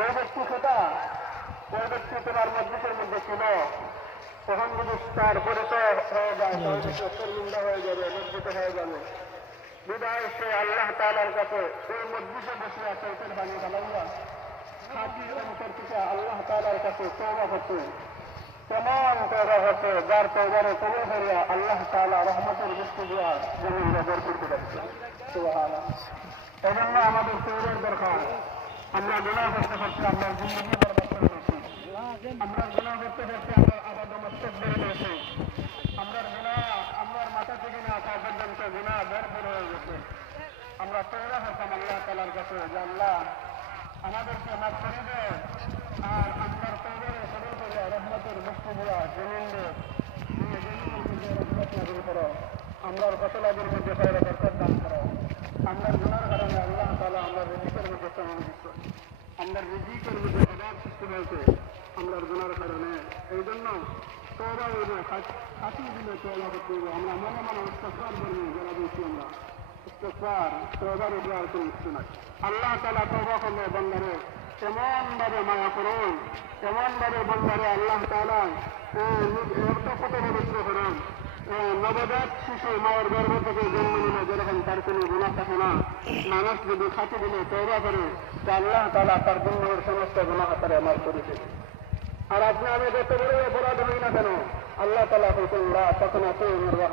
ওই ব্যক্তি সেটা ওই ব্যক্তি তোমার মজলিসের মধ্যে ছিল, তখন যদি তার পরিচয় হয়ে যায় তাহলে শর্মিন্দা হয়ে যাবে, লজ্জিত হয়ে যাবে। বিদায় সে আল্লাহ তাআলার কাছে ওই মজলিসে বসে আছে ওদের বাণী চালাইয়া খাঁটি অন্তর থেকে আল্লাহ তাআলার কাছে তওবা করছে, তেমন তওবা হচ্ছে যার তওবারে কবুল করিয়া আল্লাহ তাআলা রহমতের বৃষ্টি দিয়া জমিনটা ভরপুর করে দিচ্ছে। সুবহানাল্লাহ। এই জন্য আমাদের তওবার দরকার। আমরা গুনাহ করতে করতে আমরা জিন্দগি বরবাদ করে দিচ্ছি, আমরা গুনাহ করতে করতে আমরা আবাদ মস্তক বেড়ে দিয়েছি, আমার মাথা থেকে না পা পর্যন্ত গুনাহ ভরপুর হয়ে গেছে। আমরা তওবা করতাম আল্লাহ তাআলার কাছে যে আল্লাহ আমাদেরকে মাফ করে দেন, আর আপনার তওবারে কবুল করে রহমতের বৃষ্টি দিয়া জমিনের মধ্যে রহমত নাযিল করো, আমরার ফসলাদের মধ্যে খয়র বরকত দান করো। আমরার গুনার কারণে আল্লাহ তাআলা আমরা রিজিকের মধ্যে কমন দিচ্ছে, আমরা রিজিকের মধ্যে অভাব সৃষ্টি হয়েছে আমরার গুনার কারণে। এই জন্য তওবা হইব, খাঁটি দিলে তওবা করতে হইব। আমরা মনে মনে ইস্তিগফার করি, যারা দিচ্ছি আমরা ইস্তিগফার তওবার উপরে আর কোনো কিছু নাই। আল্লাহ তাআলা তওবা করলে বান্দারে এমন ভাবে মায়া করুন, এমন ভাবে বান্দারে আল্লাহ তাআলা কত পবিত্র করুন। নবজাত শিশু মায়ের গর্ভ থেকে জন্ম নিলে যেরকম তার কোনো গুনাহ থাকে না, মানুষ যদি খাঁটি দিলে তওবা করে যে আল্লাহ তাআলা তার দুনিয়ার সমস্ত গুনাহ তারে মাফ করে দেবে। আর আপনি আমি যত বড় অপরাধ হই না কেন আল্লাহ তাআলা বলেন লা তাকনাতু মির রাহমাতিল্লাহ।